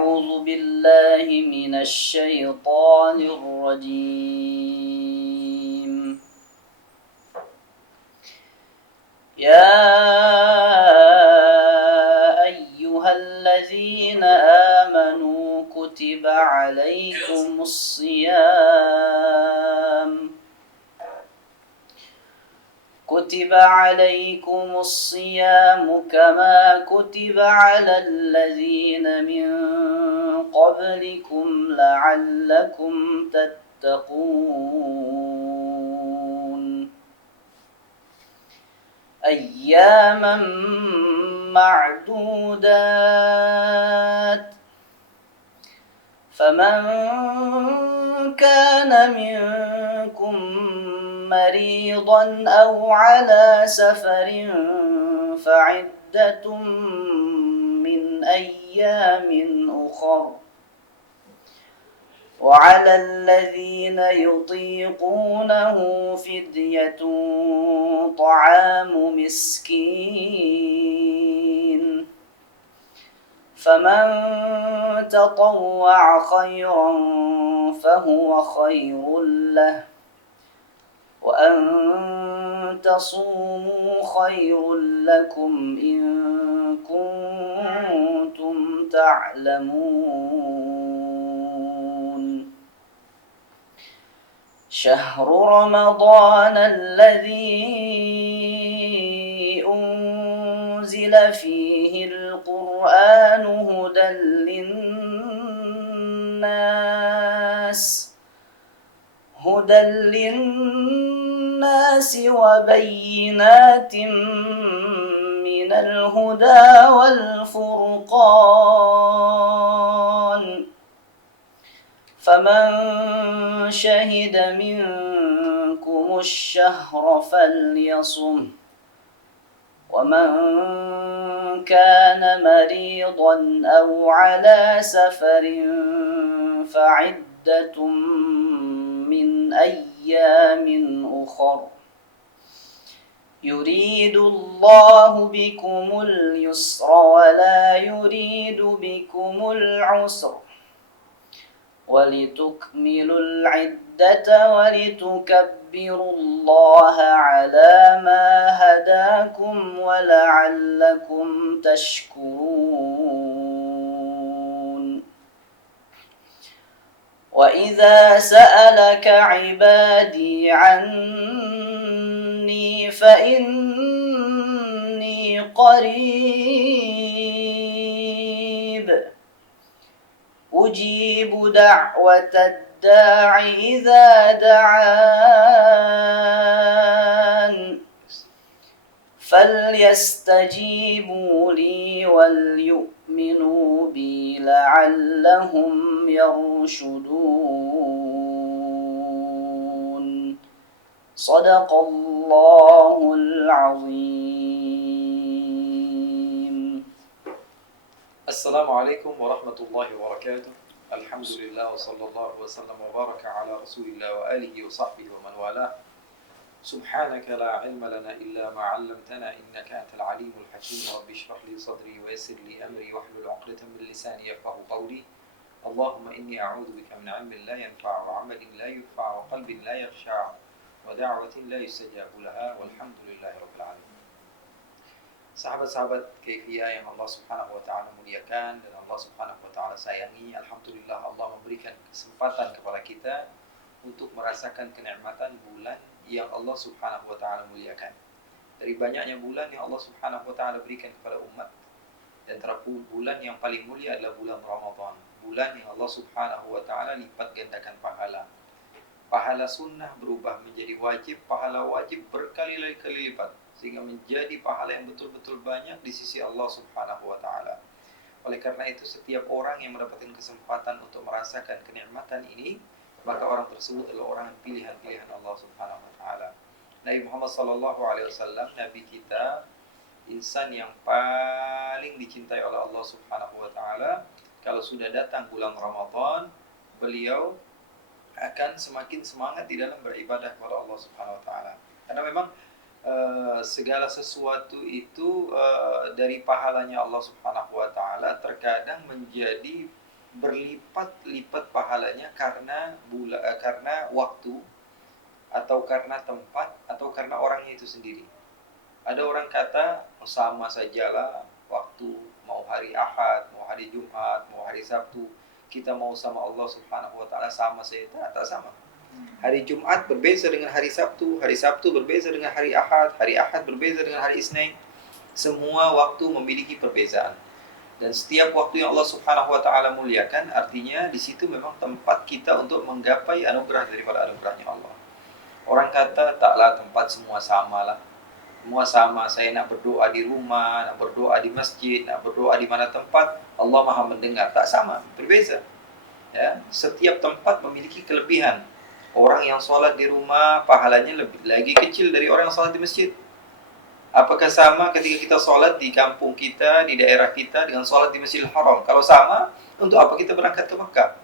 أعوذ بالله من الشيطان الرجيم. يا أيها الذين آمنوا كتب عليكم الصيام كما كتب على الذين من قبلكم لعلكم تتقون. أياما معدودات، فمن كان منكم مريضا أو على سفر فعدة من أيام أخر، وعلى الذين يطيقونه فدية طعام مسكين، فمن تطوع خيرا فهو خير له، وأن تصوموا خير لكم إن كنتم تعلمون. شهر رمضان الذي أنزل فيه القرآن هدى للناس وبينات من الهدى والفرقان، فمن شهد منكم الشهر فليصم، ومن كان مريضا أو على سفر فعدة من أيام أخر، يريد الله بكم اليسر ولا يريد بكم العسر، ولتكملوا العدة ولتكبروا الله على ما هداكم ولعلكم تشكرون. وإذا سألك عبادي عني فإني قريب أجيب دعوة الداع إذا دعان، فليستجيبوا لي وليؤمنوا بي لعلهم يرشدون. صدق الله العظيم. السلام عليكم ورحمة الله وبركاته. الحمد لله وصلى الله وسلم وبارك على رسول الله وآله وصحبه ومن والاه. سبحانك لا علم لنا إلا ما علمتنا إنك أنت العليم الحكيم. رب اشرح لي صدري ويسر لي أمري واحلل عقدة من لساني يفقهوا قولي. اللهم إني أعوذ بك من علم لا ينفع وعمل لا يرفع وقلب لا يخشع ودعوة لا يستجاب لها والحمد لله رب العالمين. Sahabat-sahabat Kaifiyah yang Allah Subhanahu wa taala muliakan dan Allah Subhanahu wa taala sayangi, alhamdulillah Allah memberikan kesempatan kepada kita untuk merasakan kenikmatan bulan yang Allah Subhanahu wa taala muliakan. Dari banyaknya bulan yang Allah Subhanahu wa taala berikan kepada umat, dan bulan yang paling mulia adalah bulan Ramadan. Bulan yang Allah Subhanahu wa taala lipat gandakan pahala. Pahala sunnah berubah menjadi wajib, pahala wajib berkali-kali lipat, sehingga menjadi pahala yang betul-betul banyak di sisi Allah Subhanahu wa taala. Oleh karena itu, setiap orang yang mendapatkan kesempatan untuk merasakan kenikmatan ini, maka orang tersebut adalah orang pilihan-pilihan Allah Subhanahu wa taala. Nabi Muhammad sallallahu alaihi wasallam, nabi kita, insan yang paling dicintai oleh Allah Subhanahu wa taala. Kalau sudah datang bulan Ramadan, beliau akan semakin semangat di dalam beribadah kepada Allah Subhanahu wa taala. Karena memang segala sesuatu itu dari pahalanya Allah Subhanahu wa taala terkadang menjadi berlipat-lipat pahalanya karena waktu, atau karena tempat, atau karena orangnya itu sendiri. Ada orang kata sama sajalah waktu, mau hari Ahad, mau hari Jumat, mau hari Sabtu, kita mau sama Allah Subhanahu wa taala sama saja. Tak sama. Hari Jumat berbeza dengan hari Sabtu berbeza dengan hari Ahad berbeza dengan hari Isnin. Semua waktu memiliki perbezaan. Dan setiap waktu yang Allah Subhanahu wa taala muliakan, artinya di situ memang tempat kita untuk menggapai anugerah daripada anugerahnya Allah. Orang kata taklah tempat semua samalah. Semua sama, saya nak berdoa di rumah, nak berdoa di masjid, nak berdoa di mana tempat, Allah Maha mendengar. Tak sama, berbeza. Ya, setiap tempat memiliki kelebihan. Orang yang sholat di rumah pahalanya lebih lagi kecil dari orang yang sholat di masjid. Apakah sama ketika kita sholat di kampung kita, di daerah kita dengan sholat di Masjidil Haram? Kalau sama, untuk apa kita berangkat ke Mekah?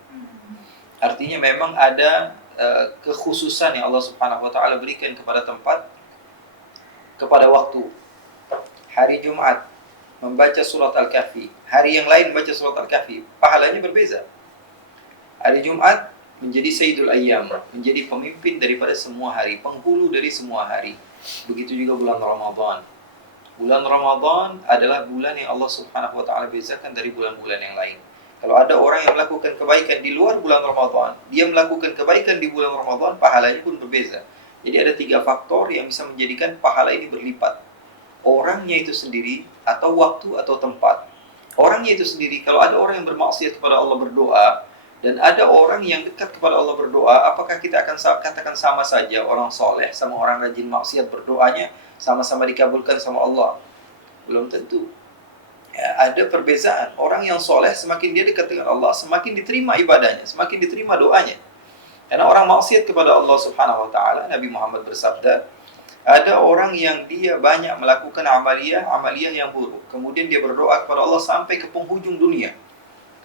Artinya memang ada kekhususan yang Allah Subhanahu wa taala berikan kepada tempat, kepada waktu. Hari Jumat membaca surat Al-Kahfi, hari yang lain membaca surat Al-Kahfi, pahalanya berbeza. Hari Jumat menjadi Sayyidul Ayyam, menjadi pemimpin daripada semua hari, penghulu dari semua hari. Begitu juga bulan Ramadan. Bulan Ramadan adalah bulan yang Allah Subhanahu wa taala bezakan dari bulan-bulan yang lain. Kalau ada orang yang melakukan kebaikan di luar bulan Ramadan, dia melakukan kebaikan di bulan Ramadan, pahalanya pun berbeza. Jadi ada 3 faktor yang bisa menjadikan pahala ini berlipat. Orangnya itu sendiri, atau waktu, atau tempat. Orangnya itu sendiri, kalau ada orang yang bermaksiat kepada Allah berdoa, dan ada orang yang dekat kepada Allah berdoa, apakah kita akan katakan sama saja orang soleh sama orang rajin maksiat berdoanya sama-sama dikabulkan sama Allah? Belum tentu. Ya, ada perbezaan. Orang yang soleh semakin dia dekat dengan Allah, semakin diterima ibadahnya, semakin diterima doanya. Karena orang maksiat kepada Allah Subhanahu wa taala, Nabi Muhammad bersabda, ada orang yang dia banyak melakukan amaliyah yang buruk, kemudian dia berdoa kepada Allah sampai ke penghujung dunia.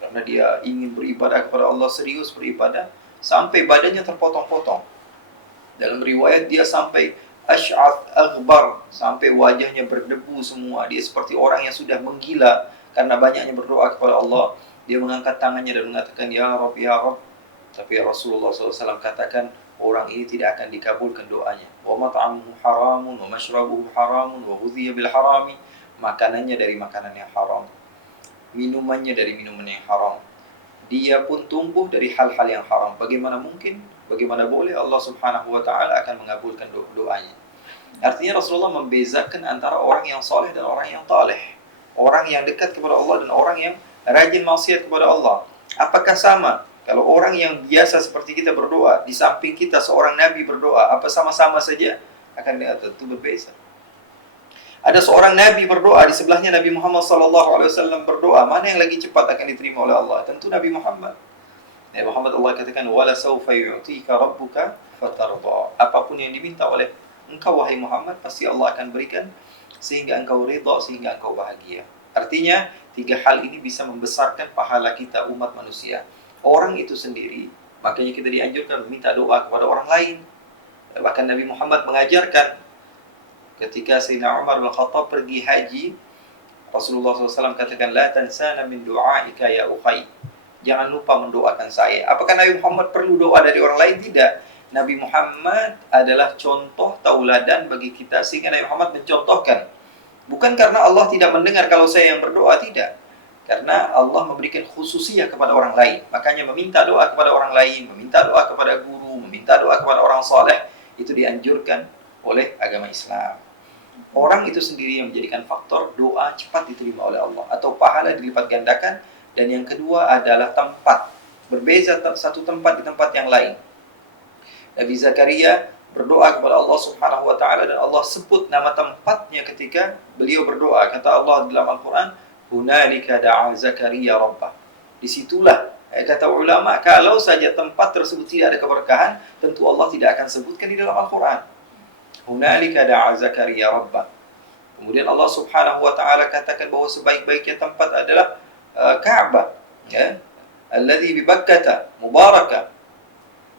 Karena dia ingin beribadah kepada Allah, serius beribadah, sampai badannya terpotong-potong. Dalam riwayat dia sampai asy'ath aghbar, sampai wajahnya berdebu semua. Dia seperti orang yang sudah menggila karena banyaknya berdoa kepada Allah. Dia mengangkat tangannya dan mengatakan, Ya Rabb, Ya Rabb. Tapi Rasulullah SAW katakan, orang ini tidak akan dikabulkan doanya. Wa mat'amuhu haramun, wa mashrabuhu haramun, wa ghudhiya bil harami. Makanannya dari makanan yang haram, minumannya dari minuman yang haram. Dia pun tumbuh dari hal-hal yang haram. Bagaimana mungkin, bagaimana boleh Allah Subhanahu wa taala akan mengabulkan doanya? Artinya Rasulullah membezakan antara orang yang soleh dan orang yang taleh. Orang yang dekat kepada Allah dan orang yang rajin maksiat kepada Allah. Apakah sama? Kalau orang yang biasa seperti kita berdoa, di samping kita seorang Nabi berdoa, apa sama-sama saja? Akan tentu berbeza. Ada seorang Nabi berdoa, di sebelahnya Nabi Muhammad SAW berdoa. Mana yang lagi cepat akan diterima oleh Allah? Tentu Nabi Muhammad. Nabi Muhammad, Allah katakan, wala sawfa yu'tika rabbuka fatarda. Apapun yang diminta oleh engkau wahai Muhammad, pasti Allah akan berikan sehingga engkau ridha, sehingga engkau bahagia. Artinya 3 hal ini bisa membesarkan pahala kita umat manusia. Orang itu sendiri, makanya kita dianjurkan meminta doa kepada orang lain. Bahkan Nabi Muhammad mengajarkan ketika Sayyidina Umar bin Khattab pergi haji, Rasulullah SAW katakan, La tansana min du'aika ya ukhay. Jangan lupa mendoakan saya. Apakah Nabi Muhammad perlu doa dari orang lain? Tidak. Nabi Muhammad adalah contoh tauladan bagi kita, sehingga Nabi Muhammad mencontohkan. Bukan karena Allah tidak mendengar kalau saya yang berdoa, tidak. Karena Allah memberikan khususiyah kepada orang lain. Makanya meminta doa kepada orang lain, meminta doa kepada guru, meminta doa kepada orang soleh, itu dianjurkan oleh agama Islam. Orang itu sendiri yang menjadikan faktor doa cepat diterima oleh Allah, atau pahala dilipat gandakan. Dan yang kedua adalah tempat. Berbeza satu tempat di tempat yang lain. Nabi Zakaria berdoa kepada Allah Subhanahu wa taala, dan Allah sebut nama tempatnya ketika beliau berdoa. Kata Allah dalam Al-Qur'an, Hunalika da'a Zakaria rabbah. Disitulah, kata ulama, kalau saja tempat tersebut tidak ada keberkahan, tentu Allah tidak akan sebutkan di dalam Al-Qur'an. Hunalika da'a Zakaria rabbah. Kemudian Allah Subhanahu wa taala katakan bahwa sebaik-baiknya tempat adalah Ka'bah, ya. Alladzi bi Bakkah mubarakah.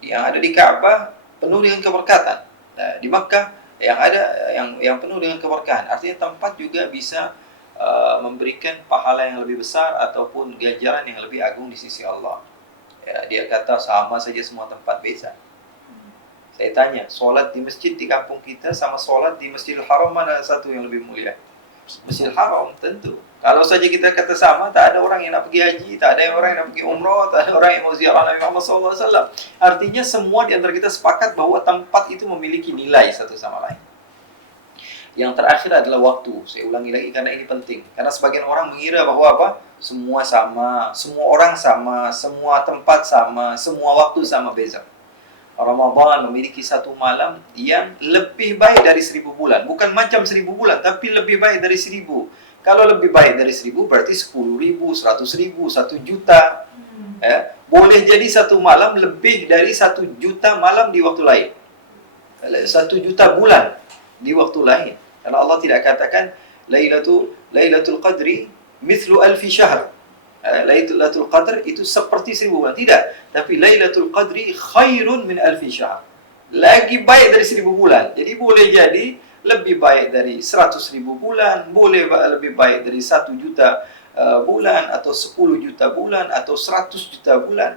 Yang ada di Ka'bah penuh dengan keberkatan. Nah, di Makkah yang ada yang penuh dengan keberkahan. Artinya tempat juga bisa memberikan pahala yang lebih besar ataupun ganjaran yang lebih agung di sisi Allah. Ya, dia kata sama saja semua tempat beza. Saya tanya, solat di masjid di kampung kita sama solat di Masjidil Haram, mana satu yang lebih mulia? Masjidil Haram tentu. Kalau saja kita kata sama, tak ada orang yang nak pergi haji, tak ada orang yang nak pergi umrah, tak ada orang yang mau ziarah Nabi Muhammad SAW. Artinya semua di antara kita sepakat bahwa tempat itu memiliki nilai satu sama lain. Yang terakhir adalah waktu. Saya ulangi lagi karena ini penting. Karena sebagian orang mengira bahwa apa? Semua sama, semua orang sama, semua tempat sama, semua waktu sama, beza. Ramadan memiliki satu malam yang lebih baik dari 1000 bulan. Bukan macam 1000 bulan, tapi lebih baik dari 1000. Kalau lebih baik dari 1000 berarti 10.000, 100.000, 1 juta. Ya. Boleh jadi satu malam lebih dari 1 juta malam di waktu lain. 1 juta bulan di waktu lain. Karena Allah tidak katakan Lailatul Qadri mithlu alfi syahr. Lailatul Qadr itu seperti 1000 bulan. Tidak. Tapi Lailatul Qadri khairun min alfi syahr. Lagi baik dari 1000 bulan. Jadi boleh jadi lebih baik dari 100.000 bulan, boleh lebih baik dari 1 juta bulan, atau 10 juta bulan, atau 100 juta bulan.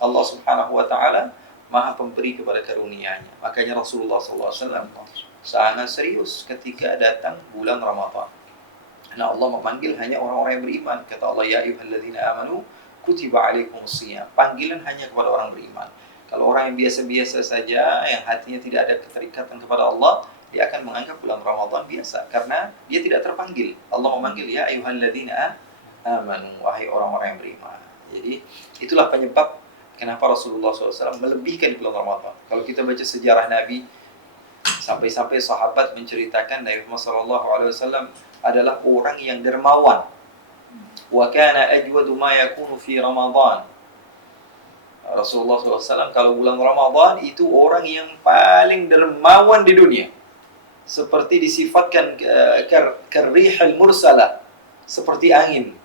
Allah Subhanahu wa taala Maha pemberi kepada karunia-Nya. Makanya Rasulullah SAW sangat serius ketika datang bulan Ramadan. Karena Allah memanggil hanya orang-orang yang beriman. Kata Allah, ya ayyuhalladzina amanu kutiba alaikumusiyam. Panggilan hanya kepada orang beriman. Kalau orang yang biasa-biasa saja, yang hatinya tidak ada keterikatan kepada Allah, dia akan menganggap bulan Ramadan biasa karena dia tidak terpanggil. Allah memanggil ya ayyuhalladzina amanu, wahai orang-orang yang beriman. Jadi itulah penyebab kenapa Rasulullah SAW melebihkan bulan Ramadan. Kalau kita baca sejarah Nabi, sampai-sampai sahabat menceritakan Nabi Muhammad SAW adalah orang yang dermawan. Wa kana ajwadu ma yakunu fi Ramadan. Rasulullah SAW kalau bulan Ramadan itu orang yang paling dermawan di dunia. Seperti disifatkan karrihal mursalah, seperti angin.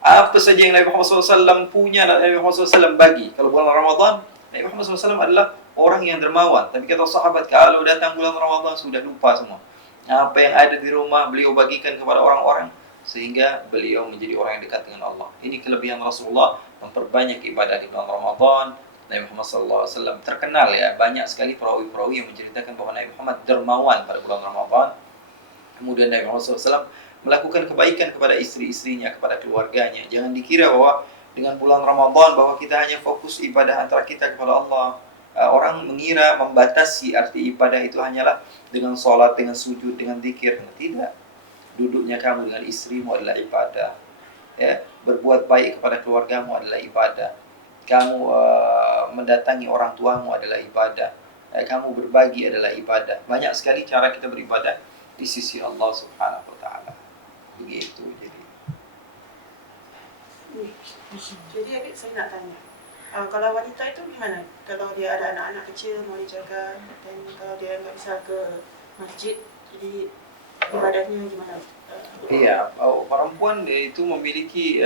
Apa saja yang Nabi Muhammad SAW punya dan Nabi Muhammad SAW bagi. Kalau bulan Ramadan, Nabi Muhammad SAW adalah orang yang dermawan. Tapi kata sahabat, kalau datang bulan Ramadan sudah lupa semua. Apa yang ada di rumah beliau bagikan kepada orang-orang, sehingga beliau menjadi orang yang dekat dengan Allah. Ini kelebihan Rasulullah, memperbanyak ibadah di bulan Ramadan. Nabi Muhammad SAW terkenal ya, banyak sekali perawi-perawi yang menceritakan bahwa Nabi Muhammad dermawan pada bulan Ramadan. Kemudian Nabi Muhammad SAW melakukan kebaikan kepada istri-istrinya, kepada keluarganya. Jangan dikira bahwa dengan bulan Ramadan bahwa kita hanya fokus ibadah antara kita kepada Allah. Orang mengira membatasi arti ibadah itu hanyalah dengan sholat, dengan sujud, dengan zikir. Tidak. Duduknya kamu dengan istrimu adalah ibadah. Ya, berbuat baik kepada keluargamu adalah ibadah. Kamu mendatangi orang tuamu adalah ibadah. Kamu berbagi adalah ibadah. Banyak sekali cara kita beribadah di sisi Allah Subhanahu wa taala. Begitu jadi. Jadi adik saya nak tanya, kalau wanita itu gimana? Kalau dia ada anak-anak kecil mau dijaga, dan kalau dia nggak bisa ke masjid, jadi ibadahnya gimana? Iya, perempuan itu memiliki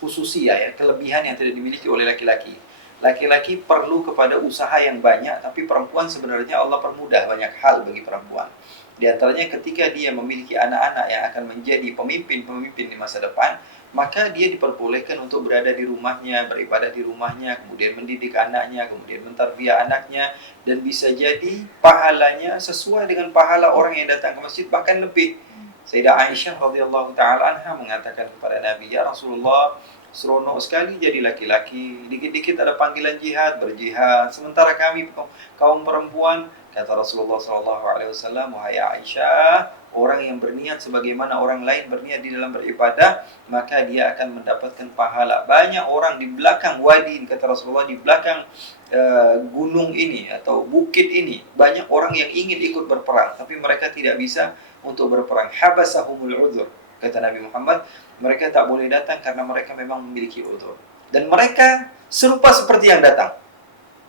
khususia ya, kelebihan yang tidak dimiliki oleh laki-laki. Laki-laki perlu kepada usaha yang banyak, tapi perempuan sebenarnya Allah permudah banyak hal bagi perempuan. Di antaranya ketika dia memiliki anak-anak yang akan menjadi pemimpin-pemimpin di masa depan, maka dia diperbolehkan untuk berada di rumahnya, beribadah di rumahnya, kemudian mendidik anaknya, kemudian mentarbiyah anaknya, dan bisa jadi pahalanya sesuai dengan pahala orang yang datang ke masjid, bahkan lebih. Sayyidah Aisyah radhiyallahu taala anha mengatakan kepada Nabi, ya Rasulullah, seronok sekali jadi laki-laki, dikit-dikit ada panggilan jihad, berjihad, sementara kami kaum perempuan, kata Rasulullah SAW, wahai Aisyah, orang yang berniat sebagaimana orang lain berniat di dalam beribadah, maka dia akan mendapatkan pahala. Banyak orang di belakang wadi, kata Rasulullah, di belakang gunung ini atau bukit ini, banyak orang yang ingin ikut berperang, tapi mereka tidak bisa untuk berperang. Habasahumul udhur, kata Nabi Muhammad, mereka tak boleh datang karena mereka memang memiliki udhur. Dan mereka serupa seperti yang datang,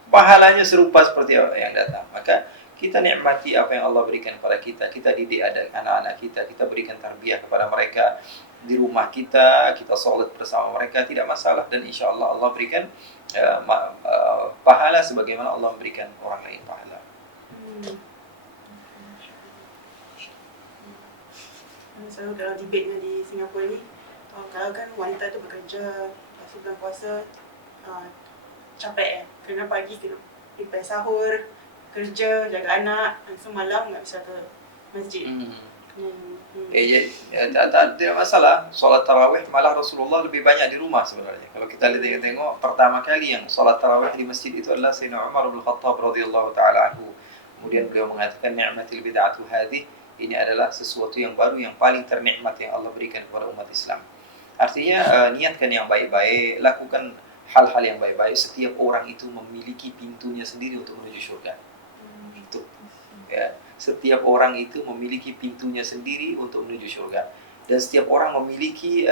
pahalanya serupa seperti yang datang. Maka kita nikmati apa yang Allah berikan kepada kita. Kita didik anak-anak kita, kita berikan tarbiyah kepada mereka di rumah kita, kita sholat bersama mereka, tidak masalah. Dan insya Allah Allah berikan pahala sebagaimana Allah memberikan orang lain pahala. Selalu dalam debatnya di Singapura ni, kalau kan wanita tu bekerja, lepas tu bulan puasa, capek kena pagi kena prepare sahur, kerja, jaga anak, so malam nggak bisa ke masjid. Tidak masalah. Solat tarawih malah Rasulullah lebih banyak di rumah sebenarnya. Kalau kita tengok pertama kali yang solat tarawih di masjid itu adalah Sayyidina Umar bin Khattab radhiyallahu taala anhu. Kemudian beliau mengatakan ni'matil bid'atu hadhi, ini adalah sesuatu yang baru yang paling ternikmat yang Allah berikan kepada umat Islam. Artinya niatkan yang baik-baik, lakukan hal-hal yang baik-baik. Setiap orang itu memiliki pintunya sendiri untuk menuju surga. Itu. Ya, setiap orang itu memiliki pintunya sendiri untuk menuju surga, dan setiap orang memiliki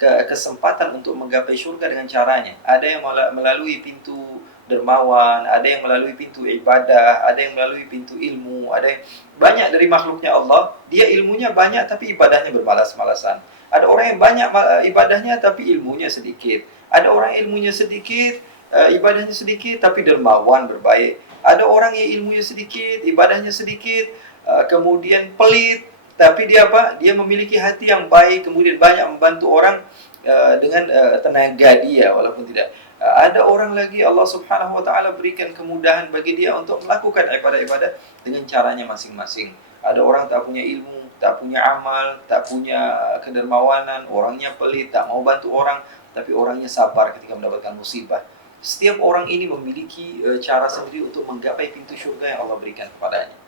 kesempatan untuk menggapai surga dengan caranya. Ada yang melalui pintu dermawan, ada yang melalui pintu ibadah, ada yang melalui pintu ilmu, ada yang banyak dari makhluknya Allah, dia ilmunya banyak tapi ibadahnya bermalas-malasan. Ada orang yang banyak ibadahnya tapi ilmunya sedikit. Ada orang ilmunya sedikit, ibadahnya sedikit tapi dermawan, berbaik. Ada orang yang ilmunya sedikit, ibadahnya sedikit, kemudian pelit, tapi dia apa? Dia memiliki hati yang baik, kemudian banyak membantu orang dengan tenaga dia, walaupun tidak. Ada orang lagi Allah Subhanahu wa taala berikan kemudahan bagi dia untuk melakukan ibadah-ibadah dengan caranya masing-masing. Ada orang tak punya ilmu, tak punya amal, tak punya kedermawanan, orangnya pelit, tak mau bantu orang, tapi orangnya sabar ketika mendapatkan musibah. Setiap orang ini memiliki cara sendiri untuk menggapai pintu syurga yang Allah berikan kepadanya.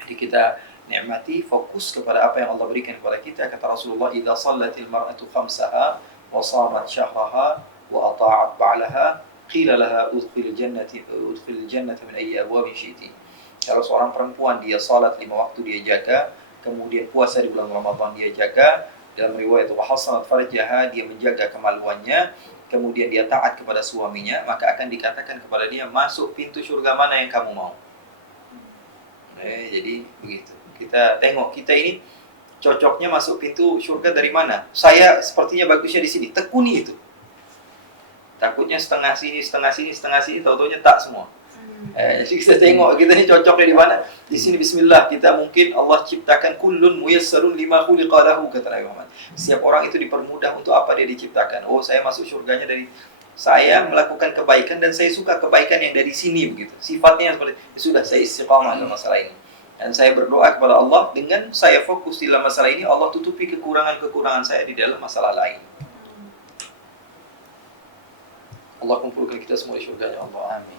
Jadi kita nikmati, fokus kepada apa yang Allah berikan kepada kita. Kata Rasulullah, "Idza shallatil mar'atu khamsaha wa shamat syahraha wa ata'at ba'laha, qila laha udkhilil jannati min ayyi abwabin syi'ti." Kalau seorang perempuan dia salat 5 waktu dia jaga, kemudian puasa di bulan Ramadan dia jaga, dalam riwayat wa hasanat farjaha, dia menjaga kemaluannya, kemudian dia taat kepada suaminya, maka akan dikatakan kepada dia, masuk pintu surga mana yang kamu mau. Jadi begitu. Kita tengok kita ini cocoknya masuk pintu surga dari mana. Saya sepertinya bagusnya di sini, tekuni itu. Takutnya setengah sini, tahu-taunya tak semua. Jadi kita tengok kita ni cocoknya di mana. Di sini bismillah, kita mungkin Allah ciptakan kullun muyassarun lima khuliqa lahu, kata Nabi Muhammad. Setiap orang itu dipermudah untuk apa dia diciptakan. Oh, saya masuk surganya dari saya melakukan kebaikan dan saya suka kebaikan yang dari sini, begitu. Sifatnya seperti sudah saya istiqamah dalam masalah ini. Dan saya berdoa kepada Allah, dengan saya fokus di dalam masalah ini, Allah tutupi kekurangan-kekurangan saya di dalam masalah lain. Allah kumpulkan kita semua di surganya Allah. Amin.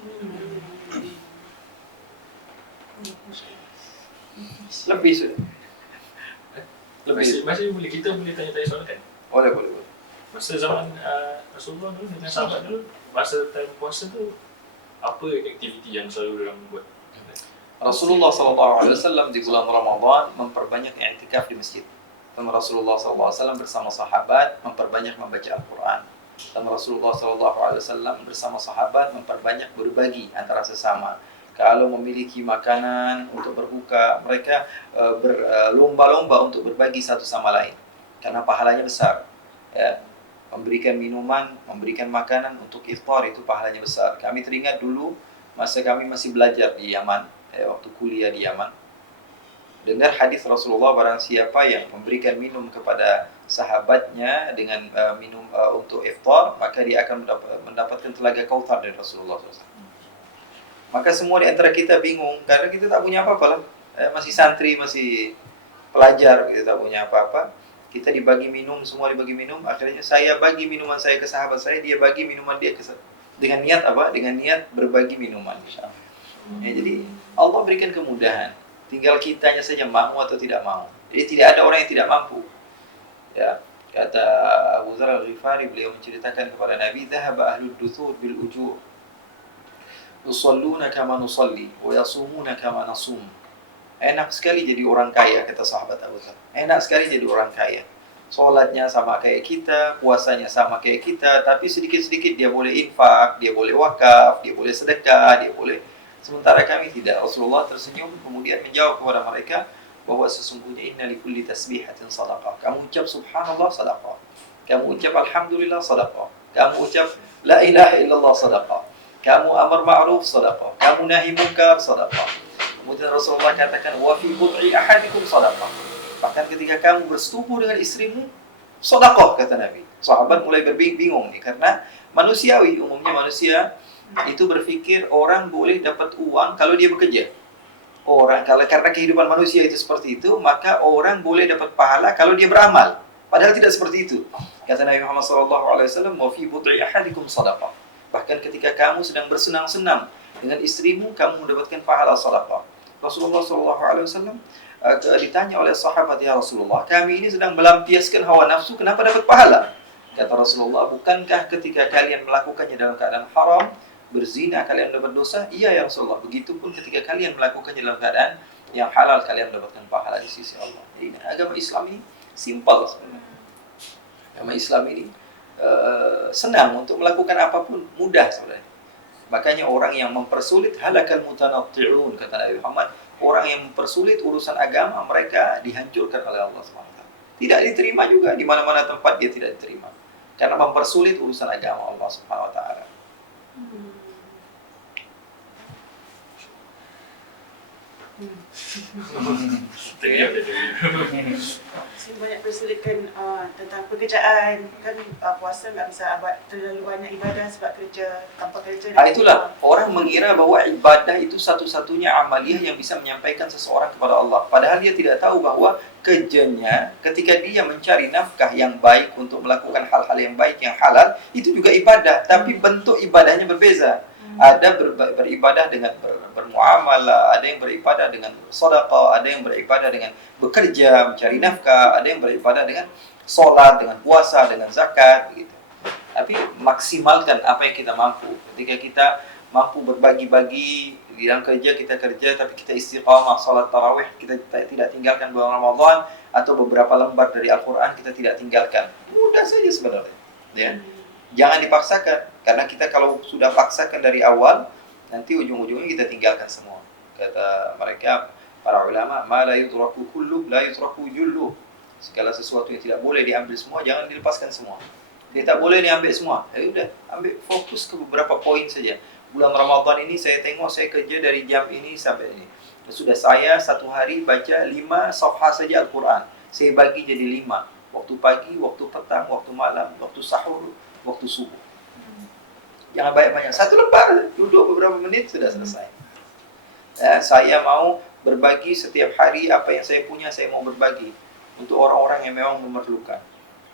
Lebih sudah. Masih boleh, kita boleh tanya-tanya soalan kan? Boleh. Masa zaman Rasulullah dulu dengan sahabat dulu, masa time puasa tu apa aktiviti yang selalu orang buat? Rasulullah SAW di bulan Ramadan memperbanyak i'tikaf di masjid. Dan Rasulullah SAW bersama sahabat memperbanyak membaca Al-Quran. Dan Rasulullah SAW bersama sahabat memperbanyak berbagi antara sesama. Kalau memiliki makanan untuk berbuka, mereka berlomba-lomba untuk berbagi satu sama lain, karena pahalanya besar. Ya, memberikan minuman, memberikan makanan untuk iftar itu pahalanya besar. Kami teringat dulu masa kami masih belajar di Yaman, waktu kuliah di Yaman, dengar hadis Rasulullah, barang siapa yang memberikan minum kepada sahabatnya dengan minum untuk iftar, maka dia akan mendapatkan telaga Kautsar dari Rasulullah SAW. Maka semua di antara kita bingung, karena kita tak punya apa-apa lah. Masih santri, masih pelajar, kita tak punya apa-apa. Kita dibagi minum, semua dibagi minum. Akhirnya saya bagi minuman saya ke sahabat saya, dia bagi minuman dia ke saya. Dengan niat apa? Dengan niat berbagi minuman. Jadi Allah berikan kemudahan. Tinggal kitanya saja mau atau tidak mau. Jadi tidak ada orang yang tidak mampu. Ya, kata Abu Dzar Al-Ghifari, beliau menceritakan kepada Nabi, "Dhahaba ahlud duthur bil ujur. Yusalluna kama nusalli wa yasumuna kama nasum." Enak sekali jadi orang kaya, kata sahabat Abu Dzar. Enak sekali jadi orang kaya. Salatnya sama kayak kita, puasanya sama kayak kita, tapi sedikit-sedikit dia boleh infak, dia boleh wakaf, dia boleh sedekah, dia boleh. Sementara kami tidak. Rasulullah tersenyum kemudian menjawab kepada mereka bahwa sesungguhnya inna likulli tasbihatin sadaqah. Kamu ucap subhanallah sadaqah. Kamu ucap alhamdulillah sadaqah. Kamu ucap la ilaha illallah sadaqah. Kamu amar ma'ruf sadaqah. Kamu nahi munkar sadaqah. Kemudian Rasulullah katakan wa fi bud'i ahadikum sadaqah. Bahkan ketika kamu bersetubuh dengan istrimu, sedekah kata Nabi. Sahabat mulai bingung nih karena manusiawi, umumnya manusia itu berpikir orang boleh dapat uang kalau dia bekerja. Karena kehidupan manusia itu seperti itu, maka orang boleh dapat pahala kalau dia beramal. Padahal tidak seperti itu. Kata Nabi Muhammad SAW, "Wa fi bud'i ahadikum sadaqah." Bahkan ketika kamu sedang bersenang-senang dengan istrimu, kamu mendapatkan pahala sedekah. Rasulullah SAW ditanya oleh sahabat, "Ya Rasulullah, kami ini sedang melampiaskan hawa nafsu, kenapa dapat pahala?" Kata Rasulullah, "Bukankah ketika kalian melakukannya dalam keadaan haram, berzina kalian dapat dosa?" "Iya ya Rasulullah." "Begitupun ketika kalian melakukannya dalam keadaan yang halal, kalian mendapatkan pahala di sisi Allah." Ini agama Islam ini simpel sebenarnya. Agama Islam ini senang untuk melakukan apapun, mudah sebenarnya. Makanya orang yang mempersulit halakal mutanatti'un, kata Nabi Muhammad, orang yang mempersulit urusan agama, mereka dihancurkan oleh Allah SWT. Tidak diterima juga di mana-mana tempat, dia tidak diterima karena mempersulit urusan agama Allah Subhanahu wa taala. Saya banyak perselitkan tentang pekerjaan. Kan puasa nggak bisa buat terlalu banyak ibadah sebab kerja, tanpa kerja. Itulah, orang mengira bahwa ibadah itu satu-satunya amaliyah yang bisa menyampaikan seseorang kepada Allah. Padahal dia tidak tahu bahwa kerjanya ketika dia mencari nafkah yang baik untuk melakukan hal-hal yang baik, yang halal, itu juga ibadah. Tapi bentuk ibadahnya berbeza. Ada beribadah dengan bermuamalah, ada yang beribadah dengan sedekah, ada yang beribadah dengan bekerja, mencari nafkah, ada yang beribadah dengan sholat, dengan puasa, dengan zakat, begitu. Tapi maksimalkan apa yang kita mampu. Ketika kita mampu berbagi-bagi di dalam kerja, kita kerja, tapi kita istiqamah, sholat tarawih, kita tidak tinggalkan bulan Ramadan, atau beberapa lembar dari Al-Quran kita tidak tinggalkan. Mudah saja sebenarnya, ya. Jangan dipaksakan, karena kita kalau sudah paksakan dari awal, nanti ujung-ujungnya kita tinggalkan semua. Kata mereka, para ulama, "Ma la yutraku kullu, la yutraku jullu." Segala sesuatu yang tidak boleh diambil semua, jangan dilepaskan semua. Dia tak boleh diambil semua. Ya udah, ambil fokus ke beberapa poin saja. Bulan Ramadan ini saya tengok saya kerja dari jam ini sampai ini. Sudah saya satu hari baca 5 safhah saja Al-Quran. Saya bagi jadi 5. Waktu pagi, waktu petang, waktu malam, waktu sahur, waktu subuh. Jangan banyak-banyak. Satu lembar, duduk beberapa menit sudah selesai. Saya mau berbagi setiap hari apa yang saya punya, saya mau berbagi untuk orang-orang yang memang memerlukan.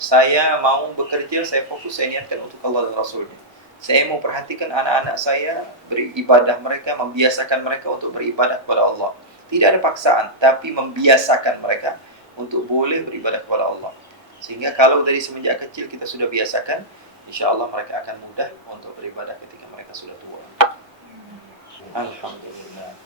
Saya mau bekerja, saya fokus, saya niatkan untuk Allah dan Rasulnya. Saya mau perhatikan anak-anak saya, beribadah mereka, membiasakan mereka untuk beribadah kepada Allah. Tidak ada paksaan, tapi membiasakan mereka untuk boleh beribadah kepada Allah. Sehingga kalau dari semenjak kecil kita sudah biasakan, insya Allah mereka akan mudah untuk beribadah ketika mereka sudah tua. Alhamdulillah.